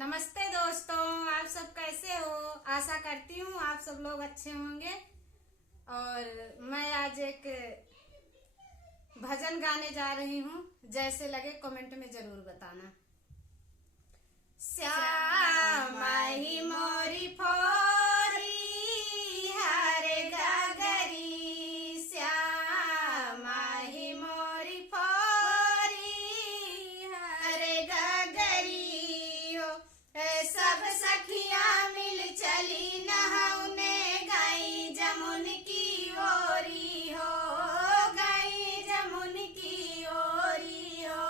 नमस्ते दोस्तों, आप सब कैसे हो। आशा करती हूँ आप सब लोग अच्छे होंगे। और मैं आज एक भजन गाने जा रही हूँ। जैसे लगे कमेंट में जरूर बताना। श्यामा ही मोरी फोरी हरे गगरी, श्यामा ही मोरी फोरी हरे गगरी हो। सब सखियां मिल चली नहाउने गई जमुन की ओरी हो, गई जमुन की ओरी हो।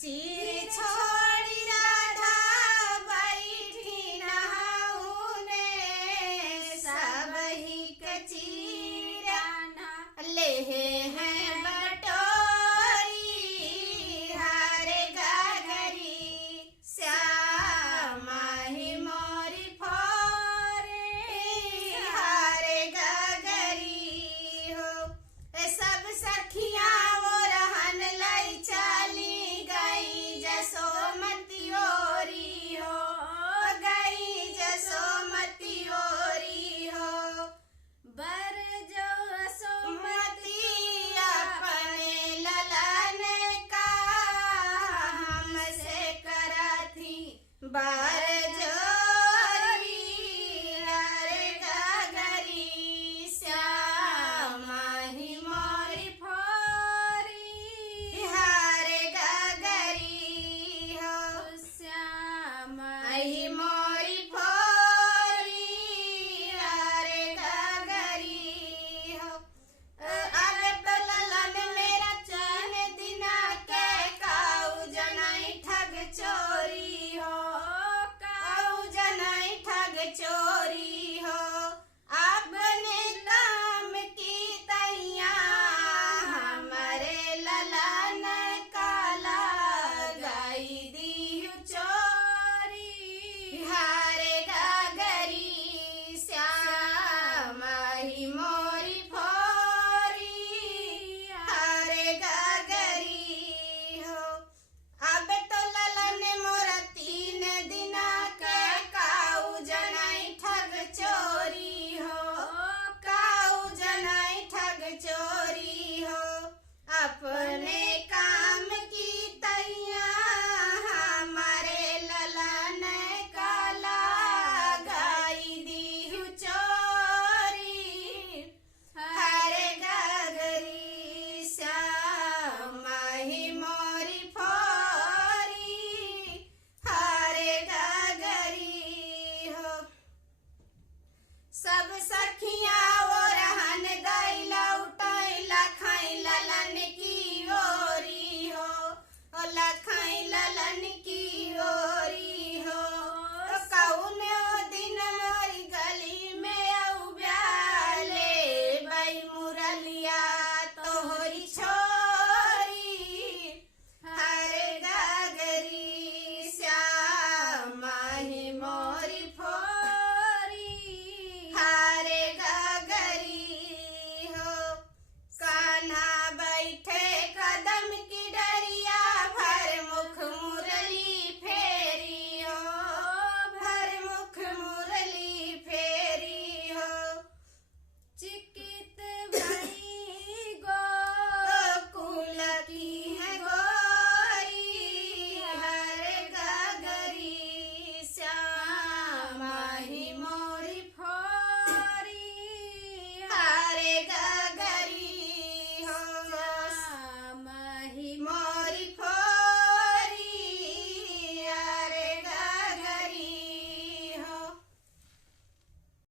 चीर छोड़ी राधा बैठी नहाउने, सब ही कचीरा ले हैं बटोरी हरे गगरी, श्यामा ही मोरी फोरी हरे गगरी हो। सब सखियां वो रहन लई चली गई जसोमती ओरी हो, गई जसोमती ओरी हो। बर जो असोमती अपने ललन का हमसे करथी